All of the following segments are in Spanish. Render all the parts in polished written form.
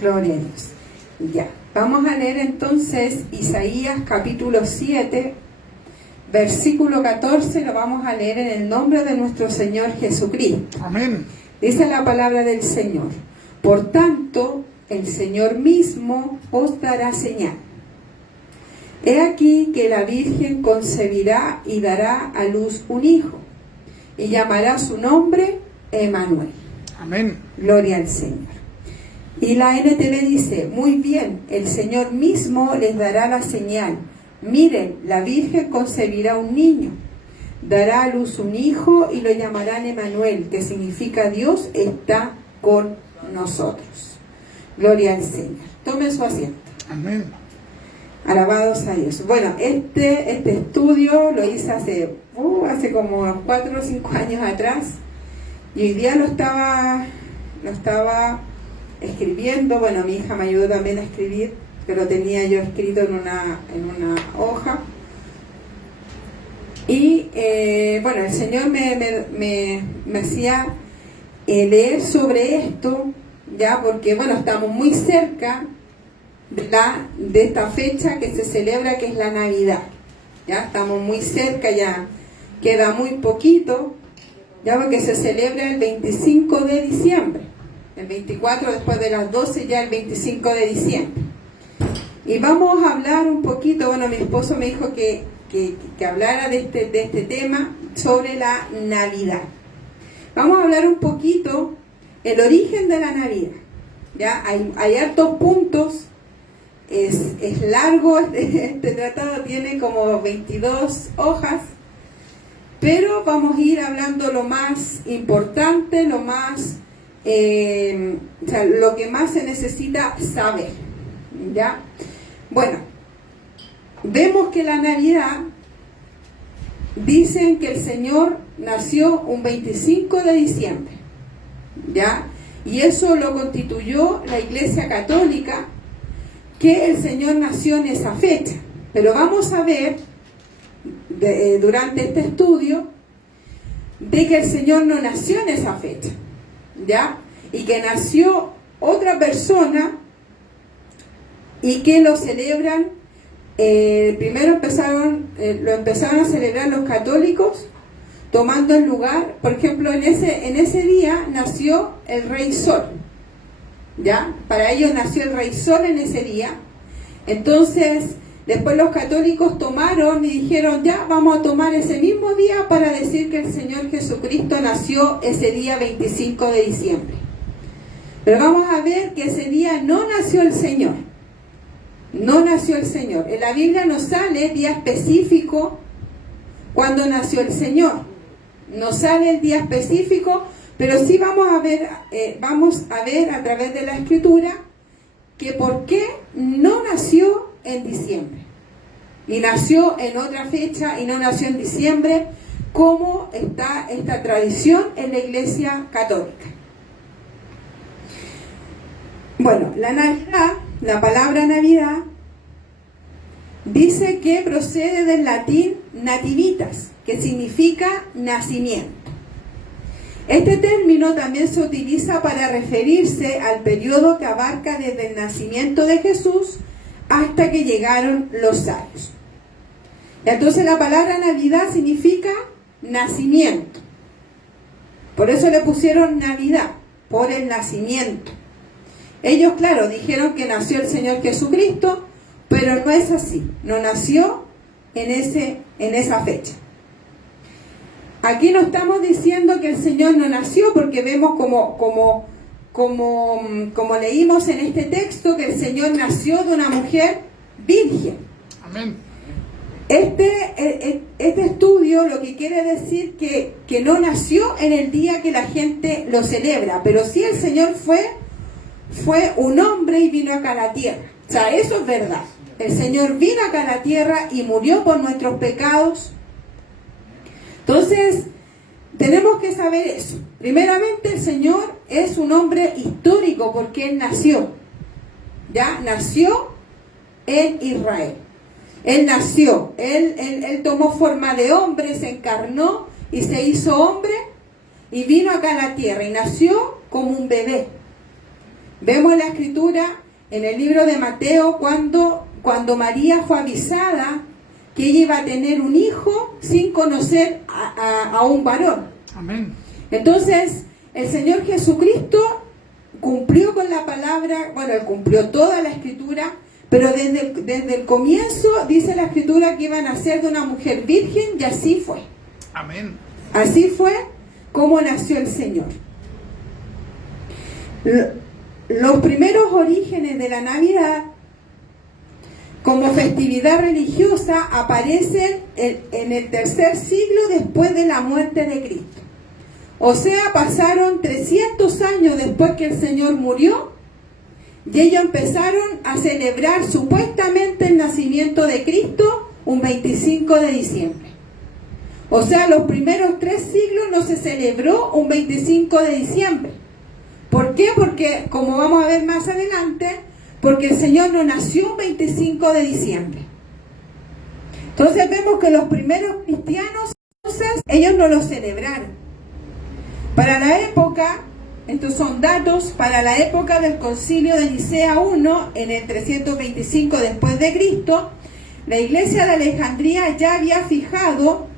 Gloria a Dios. Ya, vamos a leer entonces Isaías capítulo 7, versículo 14, lo vamos a leer en el nombre de nuestro Señor Jesucristo. Amén. Dice la palabra del Señor: por tanto, el Señor mismo os dará señal. He aquí que la Virgen concebirá y dará a luz un hijo, y llamará su nombre Emmanuel. Amén. Gloria al Señor. Y la NTV dice: muy bien, el Señor mismo les dará la señal. Miren, la Virgen concebirá un niño, dará a luz un hijo y lo llamarán Emmanuel, que significa Dios está con nosotros. Gloria al Señor. Tomen su asiento. Amén. Alabados a Dios. Bueno, este estudio lo hice hace como 4 o 5 años atrás, y hoy día lo estaba escribiendo. Bueno, mi hija me ayudó también a escribir, pero lo tenía yo escrito en una hoja. Y bueno, el Señor me hacía leer sobre esto, ya, porque bueno, estamos muy cerca de esta fecha que se celebra, que es la Navidad. Ya estamos muy cerca, ya queda muy poquito, ya, porque se celebra el 25 de diciembre, el 24 después de las 12, ya el 25 de diciembre. Y vamos a hablar un poquito. Bueno, mi esposo me dijo que hablara de este tema sobre la Navidad. Vamos a hablar un poquito el origen de la Navidad. Ya hay hartos puntos. Es largo, este tratado tiene como 22 hojas, pero vamos a ir hablando lo más importante, lo que más se necesita saber, ¿ya? Bueno, vemos que la Navidad, dicen que el Señor nació un 25 de diciembre, ¿ya? Y eso lo constituyó la Iglesia Católica, que el Señor nació en esa fecha. Pero vamos a ver durante este estudio de que el Señor no nació en esa fecha, ¿ya? Y que nació otra persona, y que lo celebran, primero lo empezaron a celebrar los católicos, tomando el lugar, por ejemplo, en ese día nació el Rey Sol, ¿ya? Para ellos nació el Rey Sol en ese día. Entonces, después los católicos tomaron y dijeron: ya, vamos a tomar ese mismo día para decir que el Señor Jesucristo nació ese día 25 de diciembre. Pero vamos a ver que ese día no nació el Señor. No nació el Señor. En la Biblia no sale día específico cuando nació el Señor. No sale el día específico, pero sí vamos a ver a través de la Escritura que por qué no nació en diciembre y nació en otra fecha, y no nació en diciembre, como está esta tradición en la Iglesia Católica. Bueno, la Navidad, la palabra Navidad, dice que procede del latín nativitas, que significa nacimiento. Este término también se utiliza para referirse al periodo que abarca desde el nacimiento de Jesús hasta que llegaron los sabios. Entonces la palabra Navidad significa nacimiento. Por eso le pusieron Navidad, por el nacimiento. Ellos, claro, dijeron que nació el Señor Jesucristo, pero no es así. No nació en esa fecha. Aquí no estamos diciendo que el Señor no nació, porque vemos como leímos en este texto, que el Señor nació de una mujer virgen. Amén. Este estudio lo que quiere decir que no nació en el día que la gente lo celebra, pero sí el Señor fue un hombre y vino acá a la tierra. O sea, eso es verdad. El Señor vino acá a la tierra y murió por nuestros pecados. Entonces, tenemos que saber eso. Primeramente, el Señor es un hombre histórico, porque Él nació. ¿Ya? Nació en Israel. Él nació. Él tomó forma de hombre, se encarnó y se hizo hombre y vino acá a la tierra y nació como un bebé. Vemos en la escritura, en el libro de Mateo, cuando María fue avisada que ella iba a tener un hijo sin conocer a un varón. Amén. Entonces, el Señor Jesucristo cumplió con la palabra, bueno, Él cumplió toda la escritura, pero desde el comienzo dice la escritura que iban a ser de una mujer virgen, y así fue. Amén. Así fue como nació el Señor. Los primeros orígenes de la Navidad como festividad religiosa aparecen en el tercer siglo después de la muerte de Cristo. O sea, pasaron 300 años después que el Señor murió, y ellos empezaron a celebrar supuestamente el nacimiento de Cristo un 25 de diciembre. O sea, los primeros 3 siglos no se celebró un 25 de diciembre. ¿Por qué? Porque, como vamos a ver más adelante, porque el Señor no nació un 25 de diciembre. Entonces vemos que los primeros cristianos, entonces, ellos no lo celebraron. Para la época, estos son datos, para la época del concilio de Nicea I, en el 325 después de Cristo, la iglesia de Alejandría ya había fijado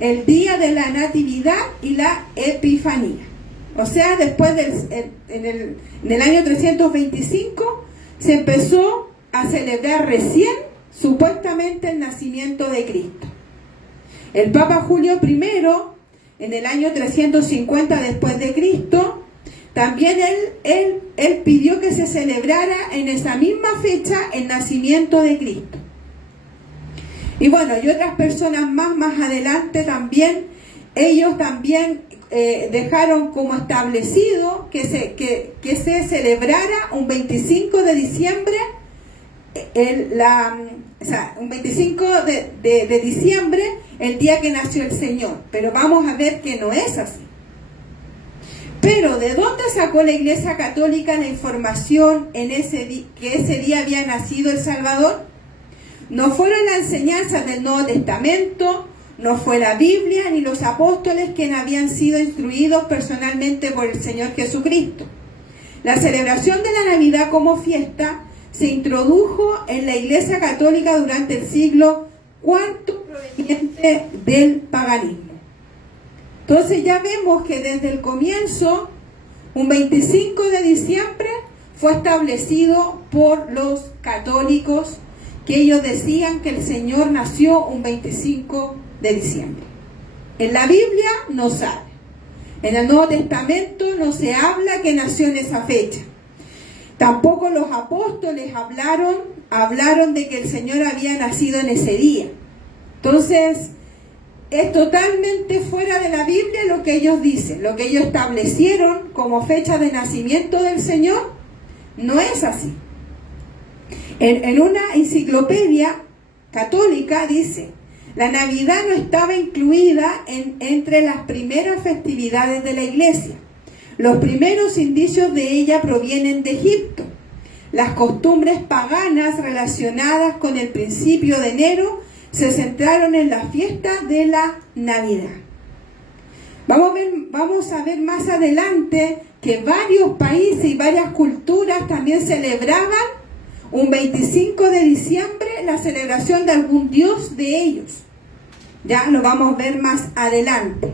el día de la Natividad y la Epifanía. O sea, después en el año 325 se empezó a celebrar recién, supuestamente, el nacimiento de Cristo. El Papa Julio I, en el año 350 después de Cristo, también él pidió que se celebrara en esa misma fecha el nacimiento de Cristo. Y bueno, y otras personas más adelante también, ellos también dejaron como establecido que se celebrara un 25 de diciembre, un 25 de diciembre, el día que nació el Señor. Pero vamos a ver que no es así. Pero ¿de dónde sacó la Iglesia Católica la información que ese día había nacido el Salvador? No fueron las enseñanzas del Nuevo Testamento, no fue la Biblia ni los apóstoles quienes habían sido instruidos personalmente por el Señor Jesucristo. La celebración de la Navidad como fiesta se introdujo en la Iglesia Católica durante el siglo IV, proveniente del paganismo. Entonces ya vemos que desde el comienzo, un 25 de diciembre fue establecido por los católicos, que ellos decían que el Señor nació un 25 de diciembre. En la Biblia no sale. En el Nuevo Testamento no se habla que nació en esa fecha. Tampoco los apóstoles hablaron de que el Señor había nacido en ese día. Entonces, es totalmente fuera de la Biblia lo que ellos dicen. Lo que ellos establecieron como fecha de nacimiento del Señor no es así. En una enciclopedia católica dice: la Navidad no estaba incluida entre las primeras festividades de la Iglesia. Los primeros indicios de ella provienen de Egipto. Las costumbres paganas relacionadas con el principio de enero se centraron en la fiesta de la Navidad. Vamos a ver más adelante que varios países y varias culturas también celebraban un 25 de diciembre la celebración de algún dios de ellos. Ya lo vamos a ver más adelante.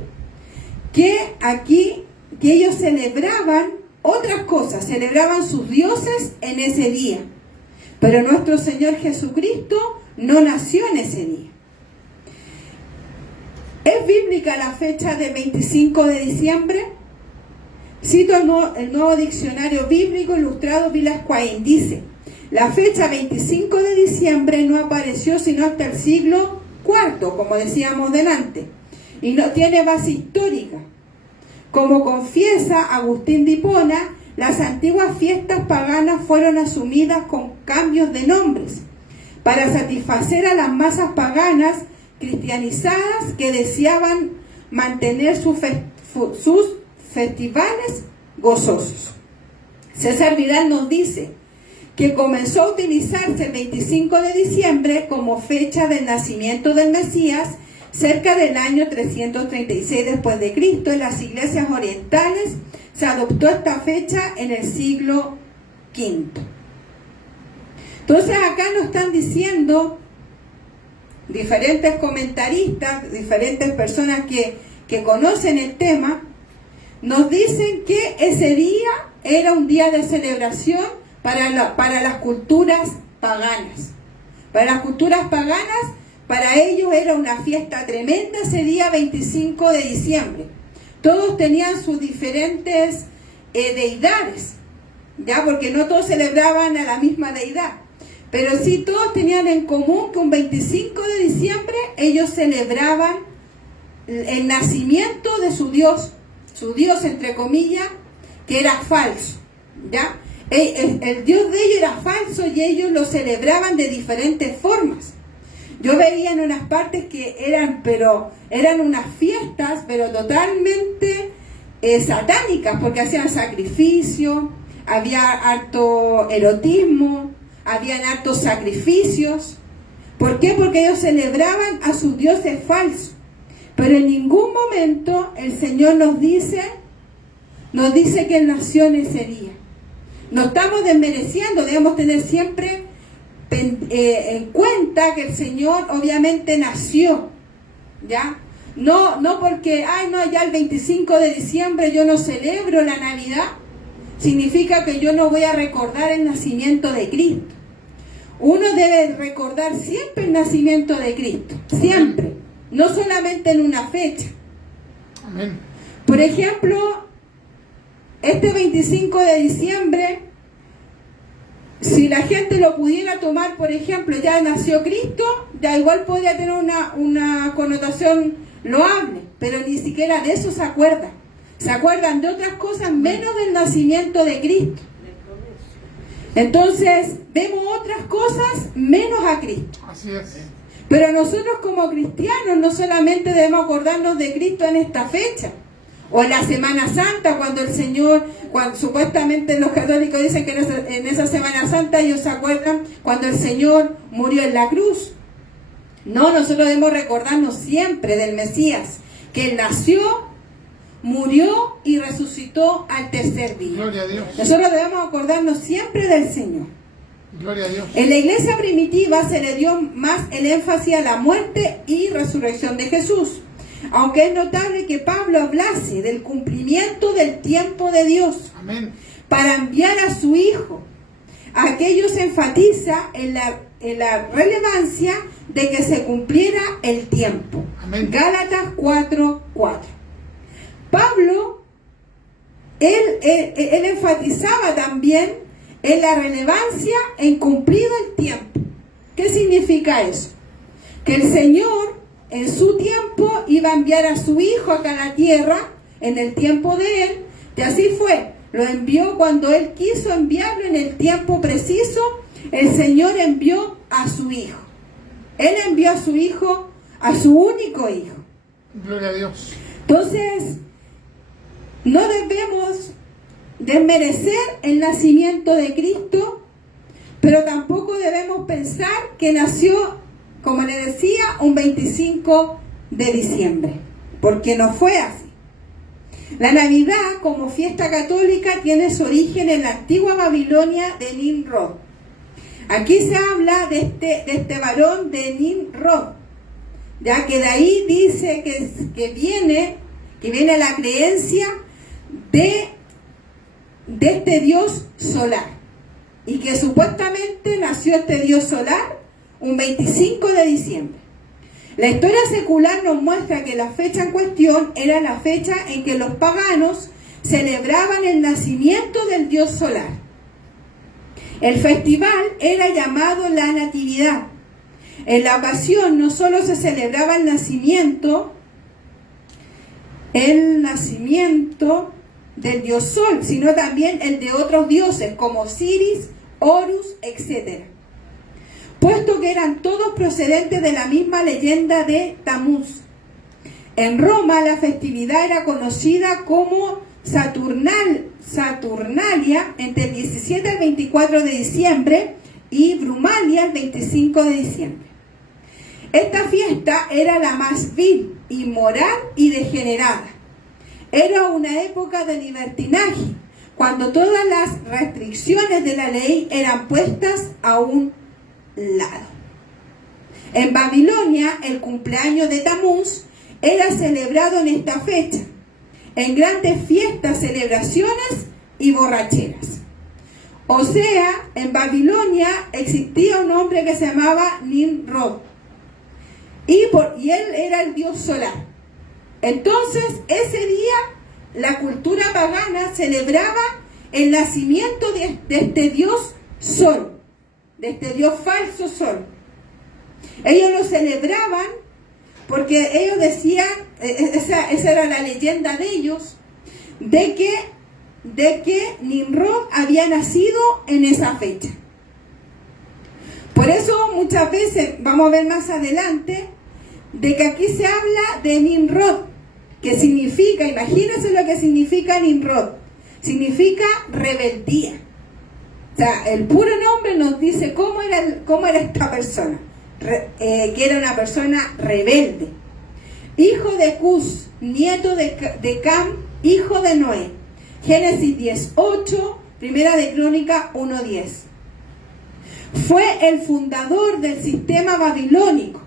Que ellos celebraban otras cosas, celebraban sus dioses en ese día. Pero nuestro Señor Jesucristo no nació en ese día. ¿Es bíblica la fecha de 25 de diciembre? Cito el nuevo diccionario bíblico ilustrado Vilas Quain. Dice: la fecha 25 de diciembre no apareció sino hasta el siglo IV, como decíamos delante, y no tiene base histórica. Como confiesa Agustín de Hipona, las antiguas fiestas paganas fueron asumidas con cambios de nombres para satisfacer a las masas paganas cristianizadas que deseaban mantener sus festivales gozosos. César Vidal nos dice que comenzó a utilizarse el 25 de diciembre como fecha del nacimiento del Mesías Cerca del año 336 después de Cristo, en las iglesias orientales se adoptó esta fecha en el siglo V. Entonces acá nos están diciendo diferentes comentaristas, diferentes personas que conocen el tema, nos dicen que ese día era un día de celebración para las culturas paganas. Para las culturas paganas, para ellos era una fiesta tremenda ese día 25 de diciembre. Todos tenían sus diferentes deidades, ¿ya? Porque no todos celebraban a la misma deidad. Pero sí todos tenían en común que un 25 de diciembre ellos celebraban el nacimiento de su Dios entre comillas, que era falso, ¿ya? El Dios de ellos era falso y ellos lo celebraban de diferentes formas. Yo veía en unas partes que eran unas fiestas, pero totalmente satánicas, porque hacían sacrificio, había harto erotismo, habían hartos sacrificios. ¿Por qué? Porque ellos celebraban a sus dioses falsos. Pero en ningún momento el Señor nos dice que Él nació en ese día. No estamos desmereciendo, debemos tener siempre en cuenta que el Señor obviamente nació, ¿ya? No porque, ya el 25 de diciembre yo no celebro la Navidad, significa que yo no voy a recordar el nacimiento de Cristo. Uno debe recordar siempre el nacimiento de Cristo, siempre, no solamente en una fecha. Amén. Por ejemplo, este 25 de diciembre, si la gente lo pudiera tomar, por ejemplo, ya nació Cristo, ya igual podría tener una connotación loable, pero ni siquiera de eso se acuerdan. Se acuerdan de otras cosas menos del nacimiento de Cristo. Entonces, vemos otras cosas menos a Cristo. Así es. Pero nosotros como cristianos no solamente debemos acordarnos de Cristo en esta fecha, o en la Semana Santa, cuando el Señor, supuestamente los católicos dicen que en esa Semana Santa ellos se acuerdan cuando el Señor murió en la cruz. No, nosotros debemos recordarnos siempre del Mesías, que Él nació, murió y resucitó al tercer día. Gloria a Dios. Nosotros debemos acordarnos siempre del Señor. Gloria a Dios. En la iglesia primitiva se le dio más el énfasis a la muerte y resurrección de Jesús. Aunque es notable que Pablo hablase del cumplimiento del tiempo de Dios. Amén. Para enviar a su Hijo. Aquello se enfatiza en la relevancia de que se cumpliera el tiempo. Amén. Gálatas 4:4. Pablo, él enfatizaba también en la relevancia en cumplido el tiempo. ¿Qué significa eso? Que el Señor en su tiempo iba a enviar a su Hijo acá a la tierra, en el tiempo de Él, y así fue. Lo envió cuando Él quiso enviarlo en el tiempo preciso. El Señor envió a su Hijo. Él envió a su Hijo, a su único Hijo. Gloria a Dios. Entonces, no debemos desmerecer el nacimiento de Cristo, pero tampoco debemos pensar que nació, como le decía, un 25 de diciembre, porque no fue así. La Navidad, como fiesta católica, tiene su origen en la antigua Babilonia de Nimrod. Aquí se habla de este varón de Nimrod, ya que de ahí dice que viene la creencia de este dios solar, y que supuestamente nació este dios solar un 25 de diciembre. La historia secular nos muestra que la fecha en cuestión era la fecha en que los paganos celebraban el nacimiento del dios solar. El festival era llamado la Natividad. En la ocasión no solo se celebraba el nacimiento del dios Sol, sino también el de otros dioses como Osiris, Horus, etc. Puesto que eran todos procedentes de la misma leyenda de Tamuz. En Roma la festividad era conocida como Saturnalia entre el 17 al 24 de diciembre y Brumalia el 25 de diciembre. Esta fiesta era la más vil, inmoral y degenerada. Era una época de libertinaje, cuando todas las restricciones de la ley eran puestas a un lado. En Babilonia, el cumpleaños de Tamuz era celebrado en esta fecha, en grandes fiestas, celebraciones y borracheras. O sea, en Babilonia existía un hombre que se llamaba Nimrod, y él era el dios solar. Entonces, ese día, la cultura pagana celebraba el nacimiento de este dios sol, de este dios falso sol. Ellos lo celebraban porque ellos decían, esa era la leyenda de ellos, de que Nimrod había nacido en esa fecha. Por eso muchas veces, vamos a ver más adelante, de que aquí se habla de Nimrod, que significa, imagínense lo que significa Nimrod, significa rebeldía. O sea, el puro nombre nos dice cómo era esta persona, que era una persona rebelde. Hijo de Cus, nieto de Cam, hijo de Noé. Génesis 10:8, Primera de Crónica 1:10. Fue el fundador del sistema babilónico.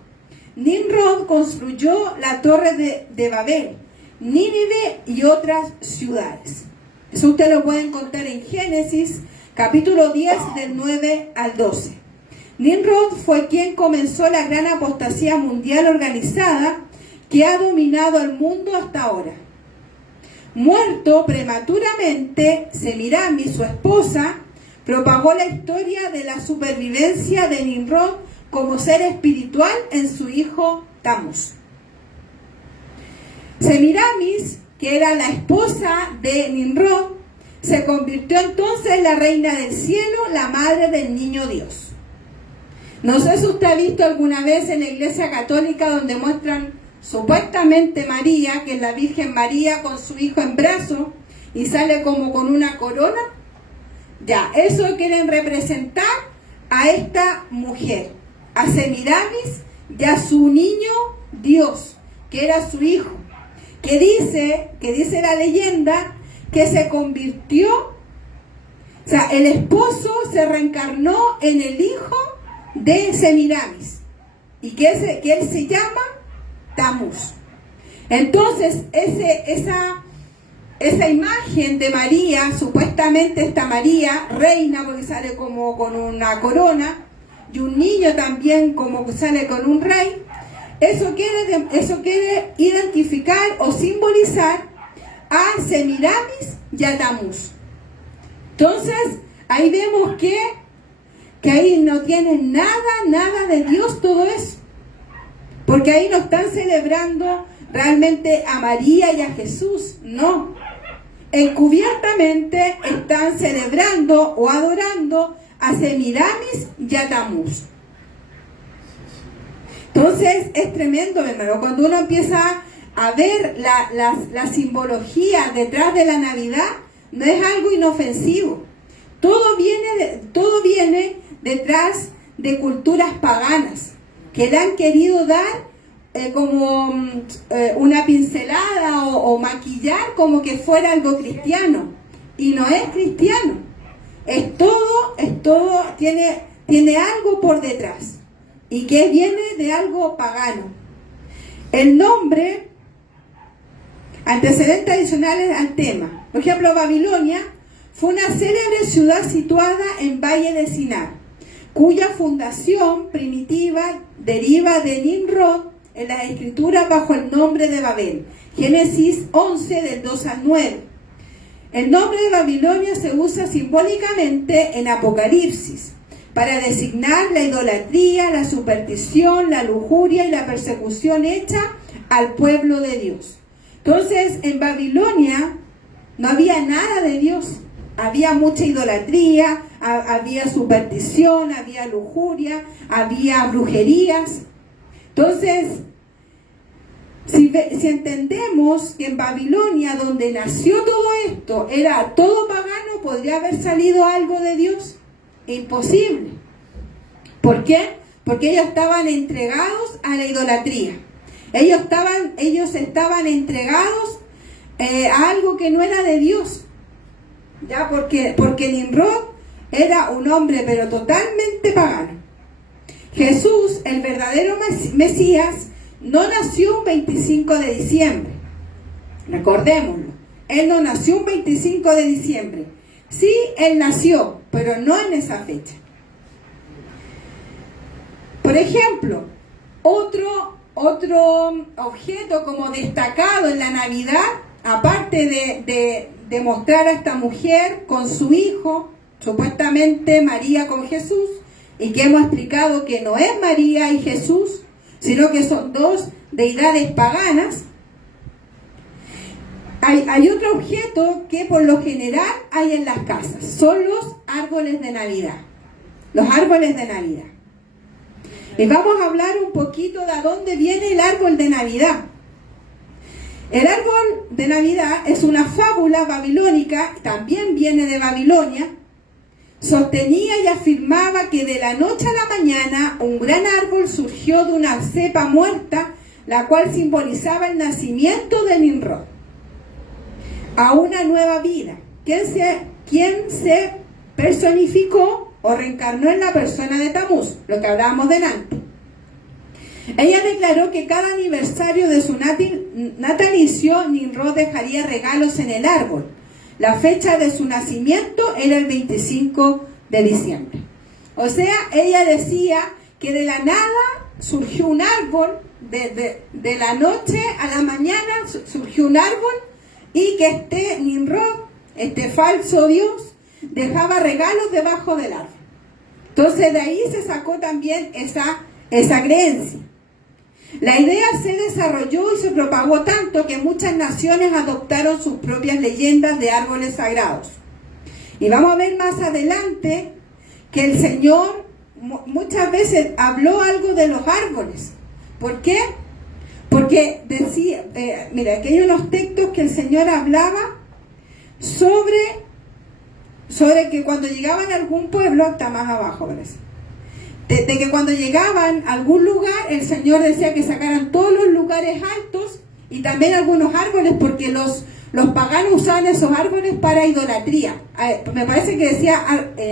Nimrod construyó la torre de Babel, Nínive y otras ciudades. Eso usted lo puede encontrar en Génesis, capítulo 10, del 9 al 12. Nimrod fue quien comenzó la gran apostasía mundial organizada que ha dominado el mundo hasta ahora. Muerto prematuramente, Semiramis, su esposa, propagó la historia de la supervivencia de Nimrod como ser espiritual en su hijo Tamuz. Semiramis, que era la esposa de Nimrod, se convirtió entonces en la reina del cielo, la madre del niño Dios. No sé si usted ha visto alguna vez en la Iglesia Católica donde muestran supuestamente María, que es la Virgen María con su hijo en brazos y sale como con una corona. Ya, eso quieren representar a esta mujer, a Semiramis y a su niño Dios, que era su hijo, que dice la leyenda que se convirtió, o sea, el esposo se reencarnó en el hijo de Semiramis y que él se llama Tamuz. Entonces, esa imagen de María, supuestamente esta María, reina, porque sale como con una corona, y un niño también como que sale con un rey, eso quiere identificar o simbolizar a Semiramis y a Tamuz. Entonces, ahí vemos que ahí no tiene nada de Dios todo eso. Porque ahí no están celebrando realmente a María y a Jesús, no. Encubiertamente están celebrando o adorando a Semiramis y a Tamuz. Entonces es tremendo, hermano, cuando uno empieza a ver la simbología detrás de la Navidad, no es algo inofensivo. Todo viene detrás de culturas paganas que le han querido dar como una pincelada o maquillar como que fuera algo cristiano, y no es cristiano. Es todo, tiene algo por detrás y que viene de algo pagano. El nombre, antecedentes adicionales al tema. Por ejemplo, Babilonia fue una célebre ciudad situada en Valle de Sinar, cuya fundación primitiva deriva de Nimrod en las escrituras bajo el nombre de Babel. Génesis 11, del 2 al 9. El nombre de Babilonia se usa simbólicamente en Apocalipsis para designar la idolatría, la superstición, la lujuria y la persecución hecha al pueblo de Dios. Entonces, en Babilonia no había nada de Dios. Había mucha idolatría, había superstición, había lujuria, había brujerías. Entonces, si entendemos que en Babilonia, donde nació todo esto, era todo pagano, ¿podría haber salido algo de Dios? Imposible. ¿Por qué? porque ellos estaban entregados a la idolatría. Ellos estaban entregados a algo que no era de Dios, ya porque Nimrod era un hombre pero totalmente pagano. Jesús, el verdadero Mesías, no nació un 25 de diciembre. Recordémoslo, él no nació un 25 de diciembre. Sí, él nació, pero no en esa fecha. Por ejemplo, otro objeto como destacado en la Navidad, aparte de mostrar a esta mujer con su hijo, supuestamente María con Jesús, y que hemos explicado que no es María y Jesús, sino que son dos deidades paganas. Hay otro objeto que por lo general hay en las casas, son los árboles de Navidad. Los árboles de Navidad. Y vamos a hablar un poquito de dónde viene el árbol de Navidad. El árbol de Navidad es una fábula babilónica, también viene de Babilonia. Sostenía y afirmaba que de la noche a la mañana un gran árbol surgió de una cepa muerta, la cual simbolizaba el nacimiento de Nimrod a una nueva vida. ¿Quién se personificó o reencarnó en la persona de Tamuz? Lo que hablábamos delante. Ella declaró que cada aniversario de su natalicio, Nimrod dejaría regalos en el árbol. La fecha de su nacimiento era el 25 de diciembre. O sea, ella decía que de la nada surgió un árbol, de la noche a la mañana surgió un árbol, y que este Nimrod, este falso Dios, dejaba regalos debajo del árbol. Entonces de ahí se sacó también esa creencia. La idea se desarrolló y se propagó tanto que muchas naciones adoptaron sus propias leyendas de árboles sagrados. Y vamos a ver más adelante que el Señor muchas veces habló algo de los árboles. ¿Por qué? Porque decía, mira, aquí hay unos textos que el Señor hablaba sobre que cuando llegaban a algún pueblo, está más abajo, parece, de que cuando llegaban a algún lugar, el Señor decía que sacaran todos los lugares altos y también algunos árboles, porque los paganos usaban esos árboles para idolatría. Me parece que decía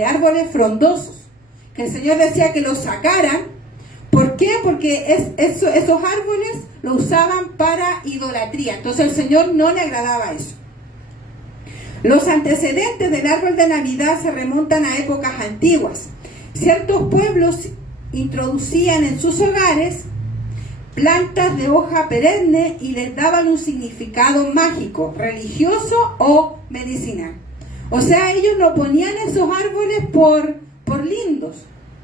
árboles frondosos, que el Señor decía que los sacaran. ¿Por qué? Porque esos árboles lo usaban para idolatría. Entonces el Señor no le agradaba eso. Los antecedentes del árbol de Navidad se remontan a épocas antiguas. Ciertos pueblos introducían en sus hogares plantas de hoja perenne y les daban un significado mágico, religioso o medicinal. O sea, ellos no ponían esos árboles por lindos,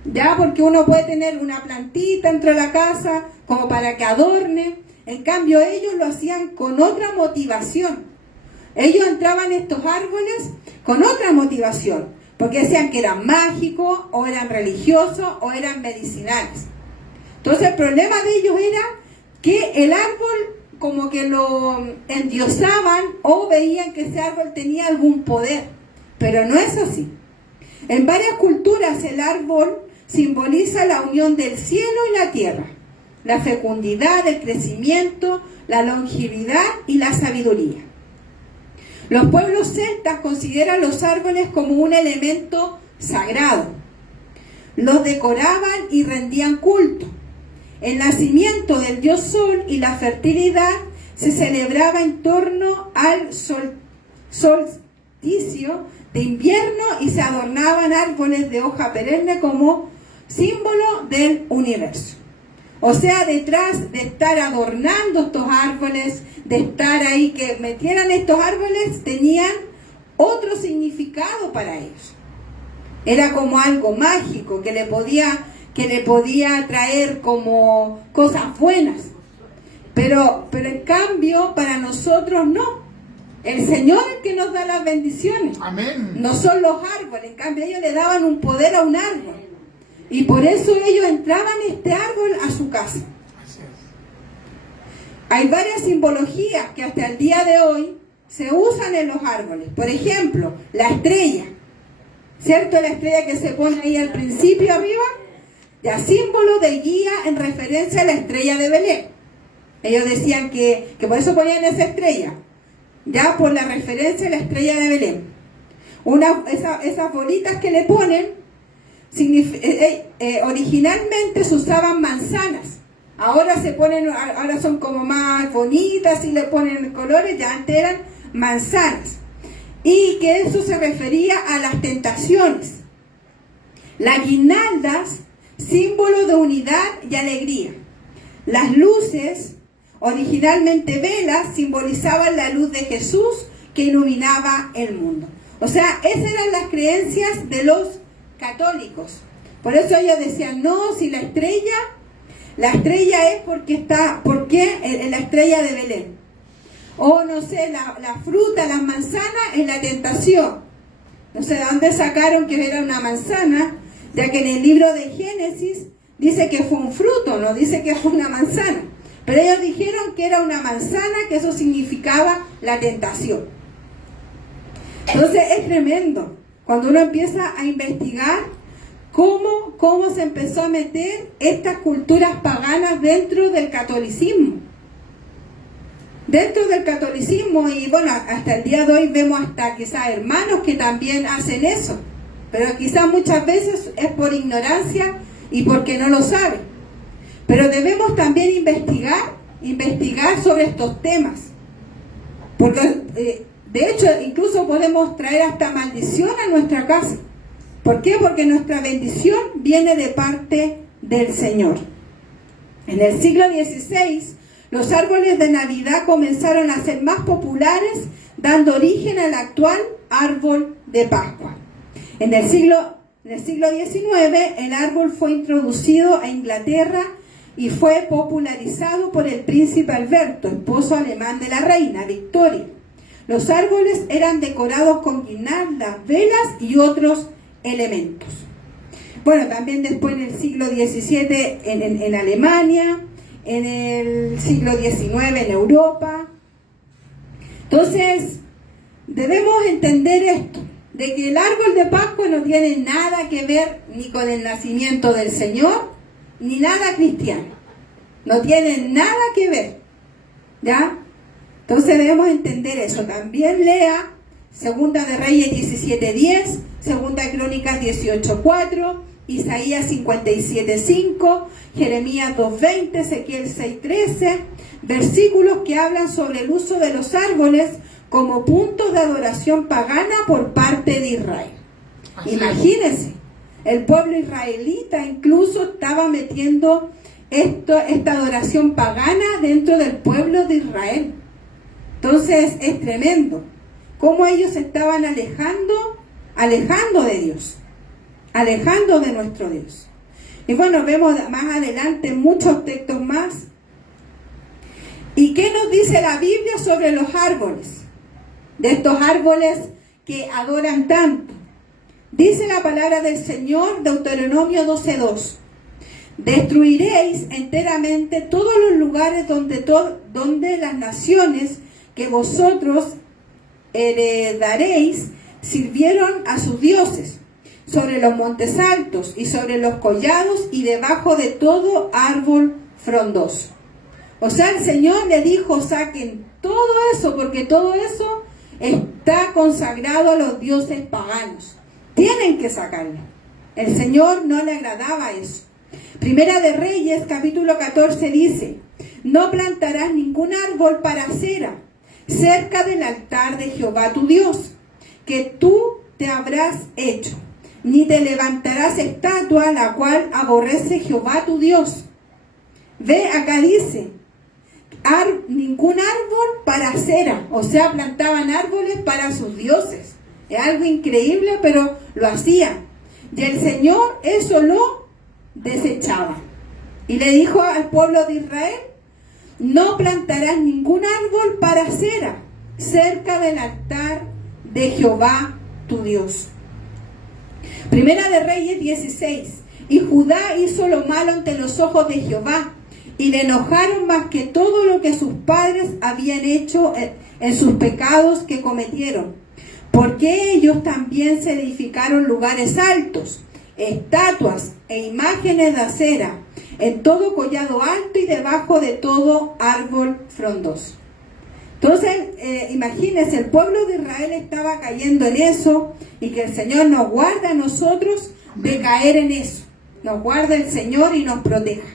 ya, porque uno puede tener una plantita dentro de la casa como para que adorne. En cambio ellos lo hacían con otra motivación. Ellos entraban en estos árboles con otra motivación, porque decían que eran mágicos, o eran religiosos, o eran medicinales. Entonces el problema de ellos era que el árbol como que lo endiosaban, o veían que ese árbol tenía algún poder, pero no es así. En varias culturas el árbol simboliza la unión del cielo y la tierra, la fecundidad, el crecimiento, la longevidad y la sabiduría. Los pueblos celtas consideran los árboles como un elemento sagrado. Los decoraban y rendían culto. El nacimiento del dios Sol y la fertilidad se celebraba en torno al solsticio de invierno y se adornaban árboles de hoja perenne como símbolo del universo. O sea, detrás de estar adornando estos árboles, de estar ahí, que metieran estos árboles, tenían otro significado para ellos. Era como algo mágico que le podía traer como cosas buenas. Pero en cambio, para nosotros no. El Señor es el que nos da las bendiciones. Amén. No son los árboles. En cambio, ellos le daban un poder a un árbol. Y por eso ellos entraban este árbol a su casa. Hay varias simbologías que hasta el día de hoy se usan en los árboles. Por ejemplo, la estrella. ¿Cierto? La estrella que se pone ahí al principio arriba. ya símbolo de guía en referencia a la estrella de Belén. Ellos decían que por eso ponían esa estrella, ya por la referencia a la estrella de Belén. Esas bolitas que le ponen, originalmente se usaban manzanas. Ahora son como más bonitas y le ponen colores, ya antes eran manzanas. Y que eso se refería a las tentaciones. Las guirnaldas, símbolo de unidad y alegría. Las luces, originalmente velas, simbolizaban la luz de Jesús que iluminaba el mundo. O sea, esas eran las creencias de los católicos. Por eso ellos decían, no, si la estrella es porque la estrella de Belén. O no sé, la fruta, las manzanas es la tentación. No sé de dónde sacaron que era una manzana, ya que en el libro de Génesis dice que fue un fruto, no dice que fue una manzana. Pero ellos dijeron que era una manzana, que eso significaba la tentación. Entonces es tremendo cuando uno empieza a investigar cómo se empezó a meter estas culturas paganas dentro del catolicismo. Dentro del catolicismo, y bueno, hasta el día de hoy vemos hasta quizás hermanos que también hacen eso, pero quizás muchas veces es por ignorancia y porque no lo saben. Pero debemos también investigar sobre estos temas, porque de hecho incluso podemos traer hasta maldición a nuestra casa. ¿Por qué? Porque nuestra bendición viene de parte del Señor. En el siglo XVI, los árboles de Navidad comenzaron a ser más populares, dando origen al actual árbol de Pascua. En el siglo XIX, el árbol fue introducido a Inglaterra y fue popularizado por el príncipe Alberto, esposo alemán de la reina Victoria. Los árboles eran decorados con guirnaldas, velas y otros elementos. Bueno, también después en el siglo XVII en Alemania, en el siglo XIX en Europa. Entonces, debemos entender esto, de que el árbol de Pascua no tiene nada que ver ni con el nacimiento del Señor, ni nada cristiano. No tiene nada que ver, ¿ya? Entonces debemos entender eso. También lea Segunda de Reyes 17:10, Segunda de Crónicas 18:4, Isaías 57:5, Jeremías 2:20, Ezequiel 6:13, versículos que hablan sobre el uso de los árboles como puntos de adoración pagana por parte de Israel. Imagínense, el pueblo israelita incluso estaba metiendo esta adoración pagana dentro del pueblo de Israel. Entonces es tremendo cómo ellos se estaban alejando de Dios, alejando de nuestro Dios. Y bueno, vemos más adelante muchos textos más. ¿Y qué nos dice la Biblia sobre los árboles? De estos árboles que adoran tanto. Dice la palabra del Señor, Deuteronomio 12:2. Destruiréis enteramente todos los lugares donde las naciones que vosotros heredaréis sirvieron a sus dioses, sobre los montes altos y sobre los collados y debajo de todo árbol frondoso. O sea, el Señor le dijo, saquen todo eso, porque todo eso está consagrado a los dioses paganos. Tienen que sacarlo. El Señor no le agradaba eso. Primera de Reyes, capítulo 14, dice, no plantarás ningún árbol para cera cerca del altar de Jehová tu Dios, que tú te habrás hecho, ni te levantarás estatua la cual aborrece Jehová tu Dios. Ve, acá dice, ningún árbol para cera, o sea, plantaban árboles para sus dioses. Es algo increíble, pero lo hacían. Y el Señor eso lo desechaba. Y le dijo al pueblo de Israel, no plantarás ningún árbol para cera cerca del altar de Jehová tu Dios. Primera de Reyes 16. Y Judá hizo lo malo ante los ojos de Jehová, y le enojaron más que todo lo que sus padres habían hecho en sus pecados que cometieron, porque ellos también se edificaron lugares altos estatuas e imágenes de acera, en todo collado alto y debajo de todo árbol frondoso. Entonces, imagínense, el pueblo de Israel estaba cayendo en eso, y que el Señor nos guarde a nosotros de caer en eso. Nos guarde el Señor y nos proteja.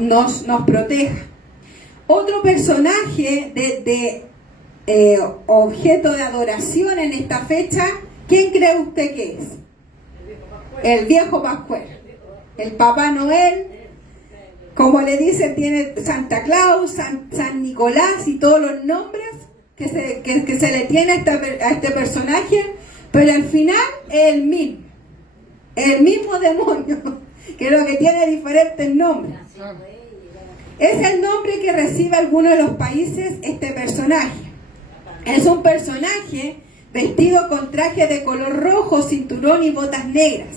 Nos proteja. Otro personaje de objeto de adoración en esta fecha, ¿quién cree usted que es? El viejo Pascuero. El Papá Noel, como le dicen, tiene Santa Claus, San Nicolás y todos los nombres que se le tiene a este personaje, pero al final es el mismo demonio, que es lo que tiene diferentes nombres. Es el nombre que recibe alguno de los países este personaje. Es un personaje vestido con traje de color rojo, cinturón y botas negras,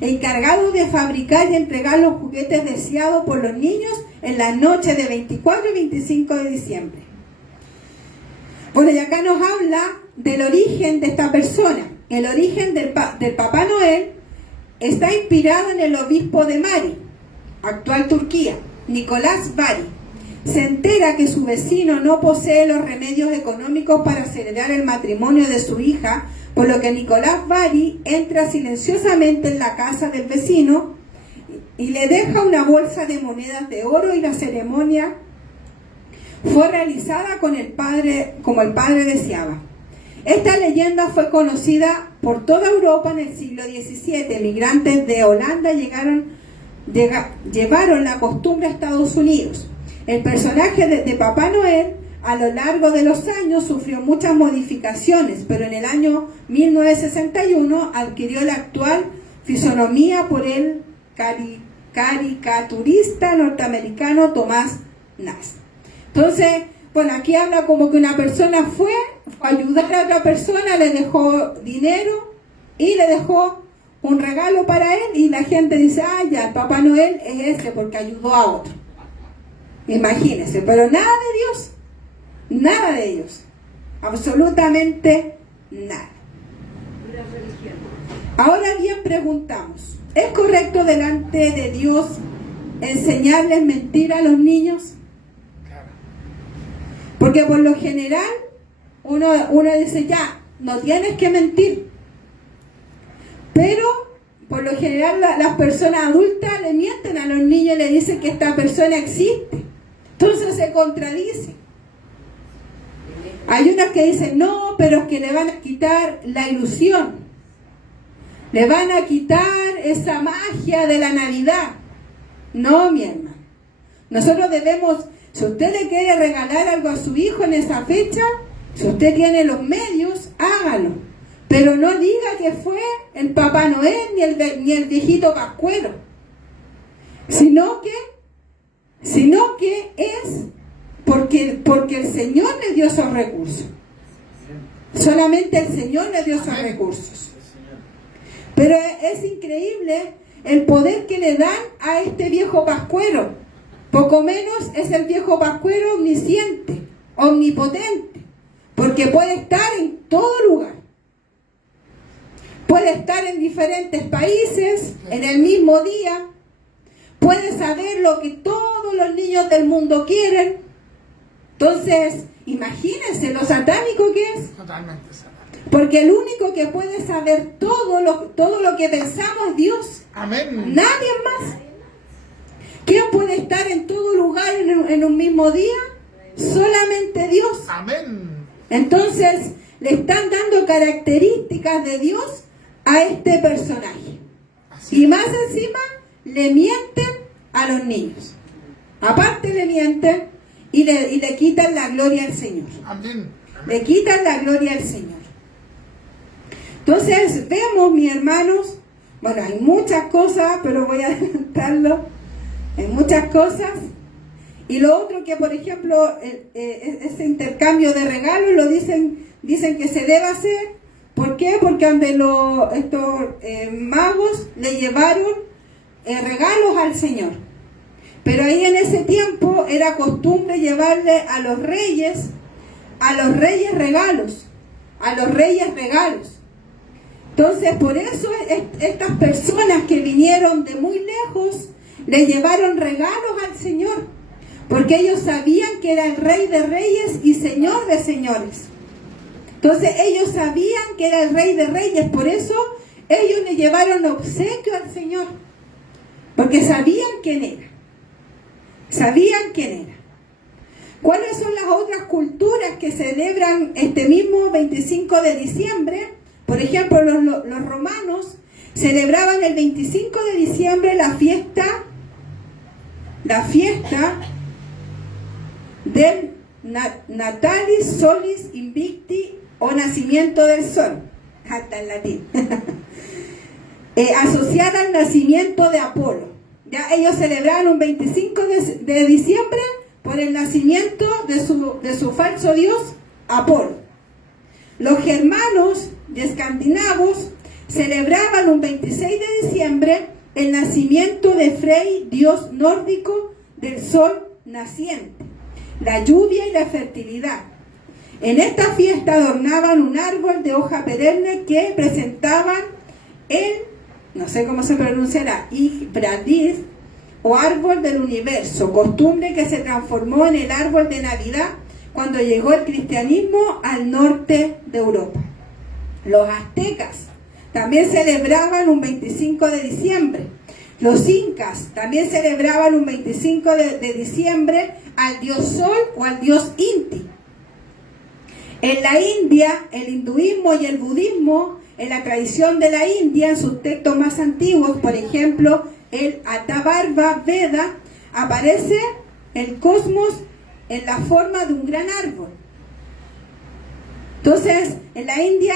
encargado de fabricar y entregar los juguetes deseados por los niños en las noches de 24 y 25 de diciembre. Bueno, y acá nos habla del origen de esta persona. El origen del Papá Noel está inspirado en el obispo de Mari, actual Turquía, Nicolás Bari. Se entera que su vecino no posee los remedios económicos para celebrar el matrimonio de su hija, por lo que Nicolás Bari entra silenciosamente en la casa del vecino y le deja una bolsa de monedas de oro, y la ceremonia fue realizada como el padre deseaba. Esta leyenda fue conocida por toda Europa en el siglo XVII. Migrantes de Holanda llevaron la costumbre a Estados Unidos. El personaje de Papá Noel a lo largo de los años sufrió muchas modificaciones, pero en el año 1961 adquirió la actual fisonomía por el caricaturista norteamericano Thomas Nast. Entonces, bueno, aquí habla como que una persona fue a ayudar a otra persona, le dejó dinero y le dejó un regalo para él, y la gente dice, ya, el Papá Noel es este porque ayudó a otro. Imagínense, pero nada de Dios. Nada de ellos, absolutamente nada. Ahora bien, preguntamos, ¿es correcto delante de Dios enseñarles mentira a los niños? Porque por lo general uno dice, ya, no tienes que mentir, pero por lo general las personas adultas le mienten a los niños y le dicen que esta persona existe. Entonces se contradice. Hay unas que dicen, no, pero es que le van a quitar la ilusión, le van a quitar esa magia de la Navidad. No, mi hermano. Nosotros debemos, si usted le quiere regalar algo a su hijo en esa fecha, si usted tiene los medios, hágalo. Pero no diga que fue el Papá Noel ni el viejito Pascuero, sino que es porque el Señor le dio esos recursos. Solamente el Señor le dio esos recursos. Pero es increíble el poder que le dan a este viejo Pascuero. Poco menos es el viejo Pascuero omnisciente, omnipotente, porque puede estar en todo lugar. Puede estar en diferentes países en el mismo día. Puede saber lo que todos los niños del mundo quieren. Entonces, imagínense lo satánico que es. Totalmente satánico. Porque el único que puede saber todo lo que pensamos es Dios. Amén. Nadie más. ¿Quién puede estar en todo lugar en un mismo día? Solamente Dios. Amén. Entonces, le están dando características de Dios a este personaje. Y más encima, le mienten a los niños. Aparte le mienten y le quitan la gloria al Señor. Amén. Le quitan la gloria al Señor. Entonces, vemos, mis hermanos, bueno, hay muchas cosas, pero voy a adelantarlo. Hay muchas cosas. Y lo otro que, por ejemplo, ese intercambio de regalos lo dicen que se debe hacer. ¿Por qué? Porque estos magos le llevaron regalos al Señor. Pero ahí en ese tiempo era costumbre llevarle a los reyes regalos. a los reyes regalos. Entonces, por eso estas personas que vinieron de muy lejos le llevaron regalos al Señor, porque ellos sabían que era el Rey de Reyes y Señor de Señores. Entonces ellos sabían que era el Rey de Reyes, por eso ellos le llevaron obsequio al Señor, porque sabían quién era. Sabían quién era. ¿Cuáles son las otras culturas que celebran este mismo 25 de diciembre? Por ejemplo, los romanos celebraban el 25 de diciembre la fiesta del Natalis Solis Invicti, o nacimiento del sol, hasta en latín, asociada al nacimiento de Apolo. Ya ellos celebraron un 25 de diciembre por el nacimiento de su falso dios Apolo. Los germanos y escandinavos celebraban un 26 de diciembre el nacimiento de Frey, dios nórdico del sol naciente, la lluvia y la fertilidad. En esta fiesta adornaban un árbol de hoja perenne que presentaban el, no sé cómo se pronunciará, Yggdrasil, o árbol del universo, costumbre que se transformó en el árbol de Navidad cuando llegó el cristianismo al norte de Europa. Los aztecas también celebraban un 25 de diciembre. Los incas también celebraban un 25 de diciembre al dios Sol o al dios Inti. En la India, el hinduismo y el budismo, en la tradición de la India, en sus textos más antiguos, por ejemplo, el Atavarva Veda, aparece el cosmos en la forma de un gran árbol. Entonces, en la India,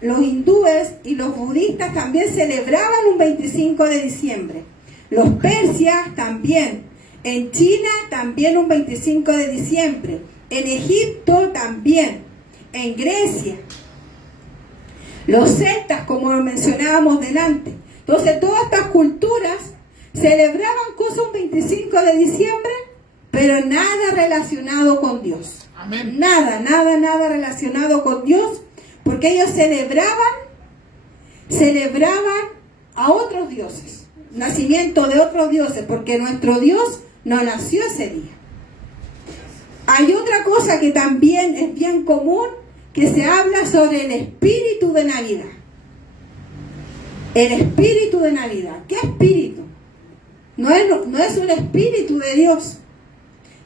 los hindúes y los budistas también celebraban un 25 de diciembre. Los persias también. En China también un 25 de diciembre. En Egipto también. En Grecia. Los celtas, como lo mencionábamos delante. Entonces, todas estas culturas celebraban cosas un 25 de diciembre, pero nada relacionado con Dios. Amén. Nada relacionado con Dios, porque ellos celebraban a otros dioses, nacimiento de otros dioses, porque nuestro Dios no nació ese día. Hay otra cosa que también es bien común, que se habla sobre el espíritu de Navidad. El espíritu de Navidad. ¿Qué espíritu? No es un espíritu de Dios.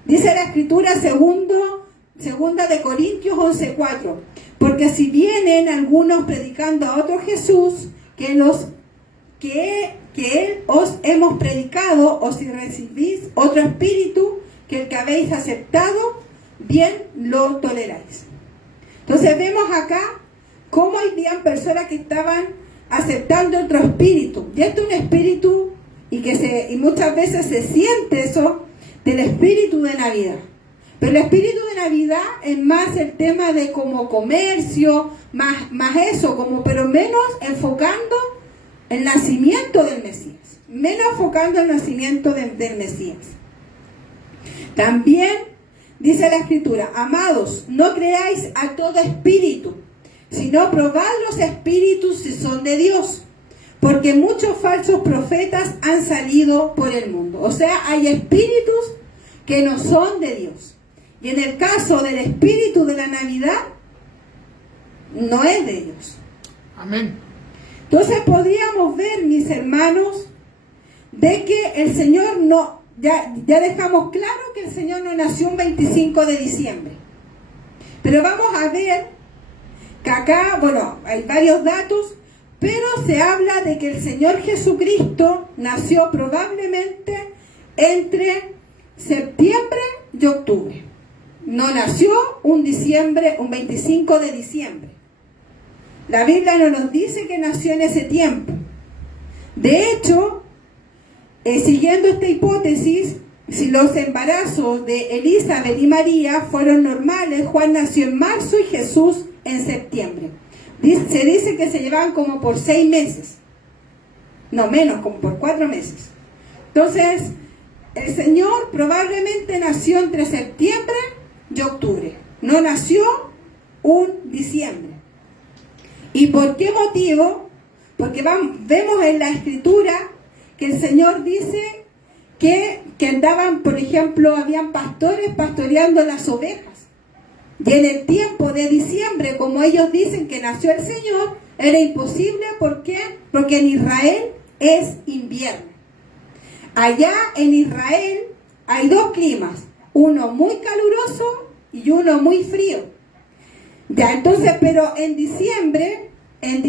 Dice la Escritura segunda de Corintios 11:4. Porque si vienen algunos predicando a otro Jesús, que os hemos predicado, o si recibís otro espíritu que el que habéis aceptado, bien lo toleráis. Entonces vemos acá cómo habían personas que estaban aceptando otro espíritu. Y esto es un espíritu, y muchas veces se siente eso del espíritu de Navidad. Pero el espíritu de Navidad es más el tema de como comercio, más eso, pero menos enfocando el nacimiento del Mesías. Menos enfocando el nacimiento del Mesías. También dice la Escritura: amados, no creáis a todo espíritu, sino probad los espíritus si son de Dios, porque muchos falsos profetas han salido por el mundo. O sea, hay espíritus que no son de Dios. Y en el caso del espíritu de la Navidad, no es de Dios. Amén. Entonces podríamos ver, mis hermanos, de que el Señor no, ya dejamos claro que el Señor no nació un 25 de diciembre. Pero vamos a ver que acá, hay varios datos, pero se habla de que el Señor Jesucristo nació probablemente entre septiembre y octubre. No nació un 25 de diciembre. La Biblia no nos dice que nació en ese tiempo. De hecho, siguiendo esta hipótesis, si los embarazos de Elizabeth y María fueron normales, Juan nació en marzo y Jesús en septiembre. Se dice que se llevaban como por 6 meses. No, menos, como por 4 meses. Entonces, el Señor probablemente nació entre septiembre y octubre. No nació un diciembre. ¿Y por qué motivo? Porque vemos en la Escritura que el Señor dice que andaban, por ejemplo, habían pastores pastoreando las ovejas. Y en el tiempo de diciembre, como ellos dicen que nació el Señor, era imposible. ¿Por qué? Porque en Israel es invierno. Allá en Israel hay dos climas, uno muy caluroso y uno muy frío. Ya, entonces, pero en diciembre es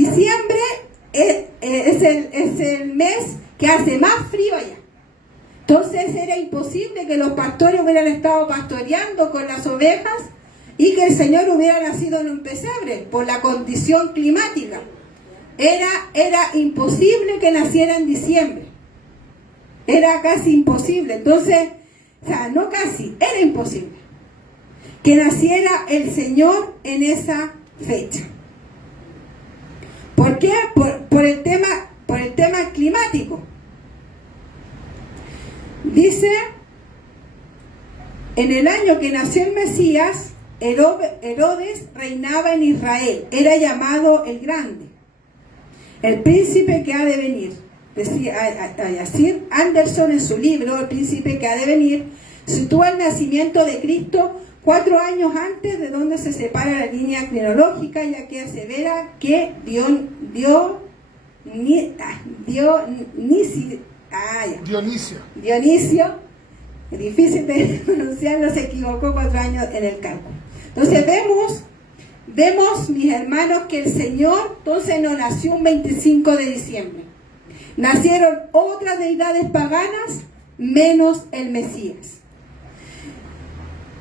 el mes que hace más frío allá. Entonces era imposible que los pastores hubieran estado pastoreando con las ovejas y que el Señor hubiera nacido en un pesebre por la condición climática. Era imposible que naciera en diciembre. Era casi imposible. Entonces, o sea, no casi, era imposible que naciera el Señor en esa fecha. ¿Por qué? Por el tema climático. Dice, en el año que nació el Mesías, Herodes reinaba en Israel. Era llamado el Grande, el príncipe que ha de venir. Decía Yacir Anderson en su libro, El príncipe que ha de venir, sitúa el nacimiento de Cristo 4 años antes de donde se separa la línea cronológica, ya que asevera que Dionisio, difícil de pronunciarlo, se equivocó 4 años en el cálculo. Entonces vemos, mis hermanos, que el Señor entonces no nació un 25 de diciembre. Nacieron otras deidades paganas, menos el Mesías.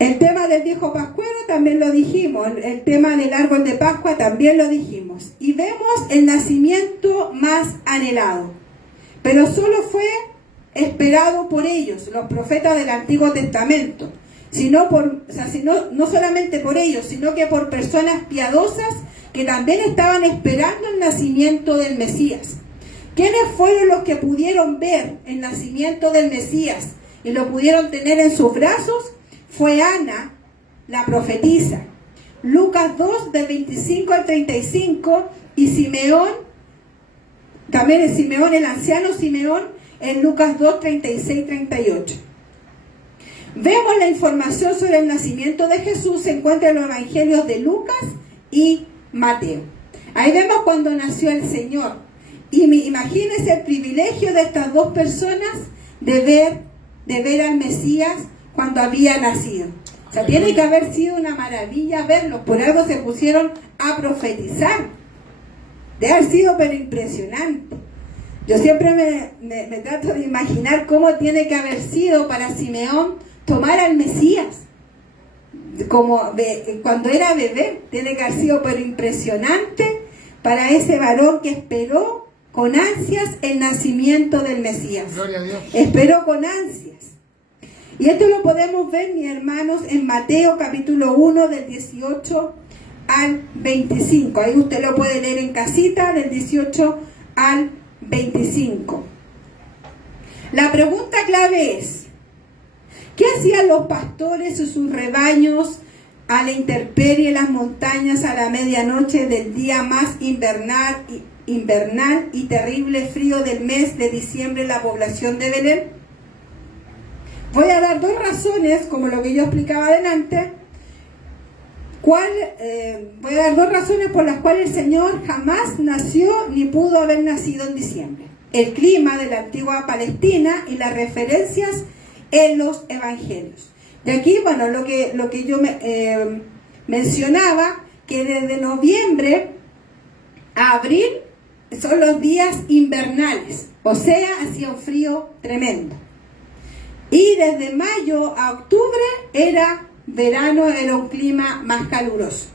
El tema del viejo pascuero también lo dijimos, el tema del árbol de Pascua también lo dijimos. Y vemos el nacimiento más anhelado, pero solo fue esperado por ellos, los profetas del Antiguo Testamento, no solamente por ellos, sino que por personas piadosas que también estaban esperando el nacimiento del Mesías. ¿Quiénes fueron los que pudieron ver el nacimiento del Mesías y lo pudieron tener en sus brazos? Fue Ana, la profetisa, Lucas 2, del 25 al 35, y Simeón, también el anciano Simeón, en Lucas 2, 36, 38. Vemos la información sobre el nacimiento de Jesús, se encuentra en los evangelios de Lucas y Mateo. Ahí vemos cuando nació el Señor. Y imagínense el privilegio de estas dos personas de ver al Mesías cuando había nacido. O sea, tiene que haber sido una maravilla verlo. Por algo se pusieron a profetizar. Debe haber sido pero impresionante. Yo siempre me trato de imaginar cómo tiene que haber sido para Simeón tomar al Mesías. Cuando era bebé, tiene que haber sido pero impresionante para ese varón que esperó con ansias el nacimiento del Mesías. Gloria a Dios. Esperó con ansias. Y esto lo podemos ver, mis hermanos, en Mateo capítulo 1, del 18 al 25. Ahí usted lo puede leer en casita, del 18 al 25. La pregunta clave es, ¿qué hacían los pastores y sus rebaños a la intemperie en las montañas a la medianoche del día más invernal y terrible frío del mes de diciembre en la población de Belén? Voy a dar 2 razones, como lo que yo explicaba adelante. Voy a dar 2 razones por las cuales el Señor jamás nació ni pudo haber nacido en diciembre. El clima de la antigua Palestina y las referencias en los evangelios. Y aquí, bueno, lo que yo mencionaba, que desde noviembre a abril son los días invernales, o sea, hacía un frío tremendo. Y desde mayo a octubre era verano, era un clima más caluroso.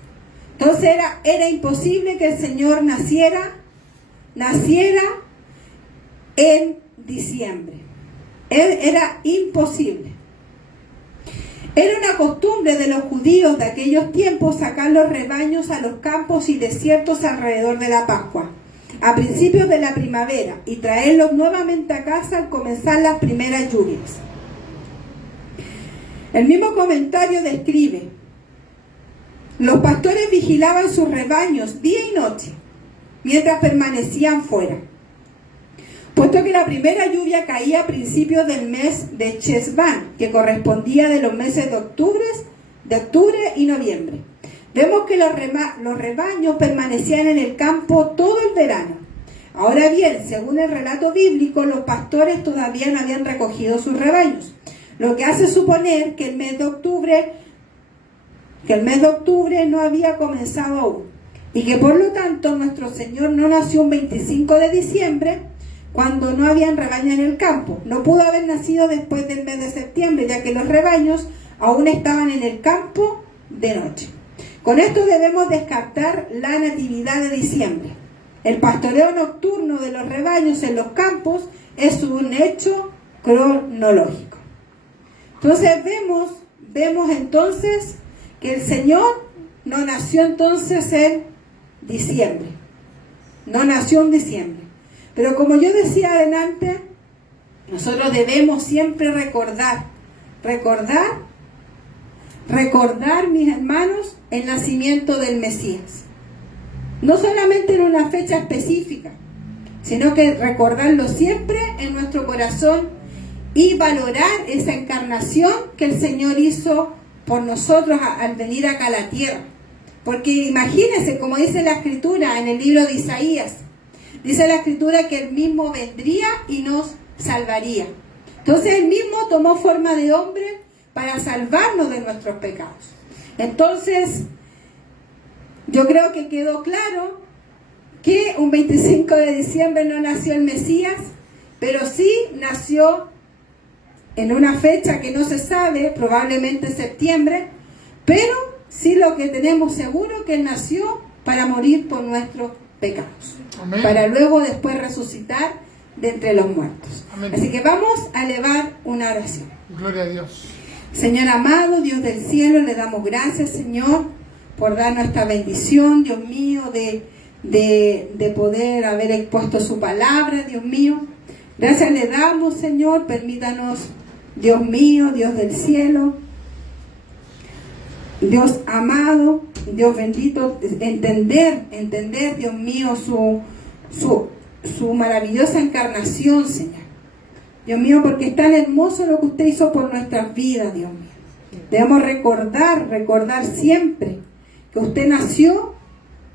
Entonces era imposible que el Señor naciera en diciembre. Era imposible. Era una costumbre de los judíos de aquellos tiempos sacar los rebaños a los campos y desiertos alrededor de la Pascua, a principios de la primavera, y traerlos nuevamente a casa al comenzar las primeras lluvias. El mismo comentario describe: los pastores vigilaban sus rebaños día y noche, mientras permanecían fuera. Puesto que la primera lluvia caía a principios del mes de Chesvan, que correspondía de los meses de octubre y noviembre. Vemos que los rebaños permanecían en el campo todo el verano. Ahora bien, según el relato bíblico, los pastores todavía no habían recogido sus rebaños, lo que hace suponer que el mes de octubre no había comenzado aún, y que por lo tanto nuestro Señor no nació un 25 de diciembre, cuando no habían rebaño en el campo. No pudo haber nacido después del mes de septiembre, ya que los rebaños aún estaban en el campo de noche. Con esto debemos descartar la natividad de diciembre. El pastoreo nocturno de los rebaños en los campos es un hecho cronológico. Entonces vemos entonces que el Señor no nació entonces en diciembre. No nació en diciembre. Pero como yo decía adelante, nosotros debemos siempre recordar, mis hermanos, el nacimiento del Mesías. No solamente en una fecha específica, sino que recordarlo siempre en nuestro corazón y valorar esa encarnación que el Señor hizo por nosotros al venir acá a la tierra. Porque imagínense, como dice la Escritura en el libro de Isaías, dice la Escritura que Él mismo vendría y nos salvaría. Entonces Él mismo tomó forma de hombre para salvarnos de nuestros pecados. Entonces, yo creo que quedó claro que un 25 de diciembre no nació el Mesías, pero sí nació en una fecha que no se sabe, probablemente septiembre, pero sí lo que tenemos seguro que Él nació para morir por nuestros pecados. Amén. Para luego después resucitar de entre los muertos. Amén. Así que vamos a elevar una oración. Gloria a Dios. Señor amado, Dios del cielo, le damos gracias, Señor, por darnos esta bendición, Dios mío, de poder haber expuesto su palabra, Dios mío. Gracias le damos, Señor, permítanos, Dios mío, Dios del cielo, Dios amado, Dios bendito, entender, Dios mío, su maravillosa encarnación, Señor. Dios mío, porque es tan hermoso lo que usted hizo por nuestras vidas, Dios mío. Debemos recordar siempre que usted nació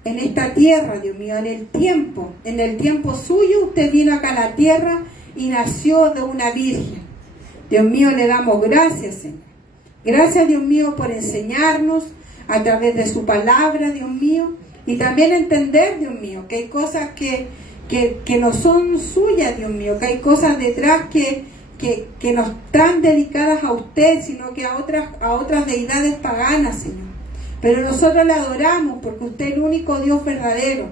en esta tierra, Dios mío, en el tiempo suyo, usted vino acá a la tierra y nació de una virgen. Dios mío, le damos gracias, Señor. Gracias, Dios mío, por enseñarnos a través de su palabra, Dios mío, y también entender, Dios mío, que hay cosas que no son suyas, Dios mío, que hay cosas detrás que no están dedicadas a usted, sino que a otras deidades paganas, Señor. Pero nosotros le adoramos porque usted es el único Dios verdadero.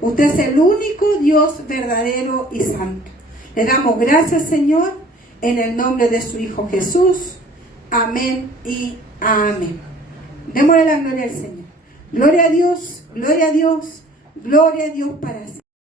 Usted es el único Dios verdadero y santo. Le damos gracias, Señor, en el nombre de su Hijo Jesús. Amén y amén. Démosle la gloria al Señor. Gloria a Dios, gloria a Dios, gloria a Dios para siempre.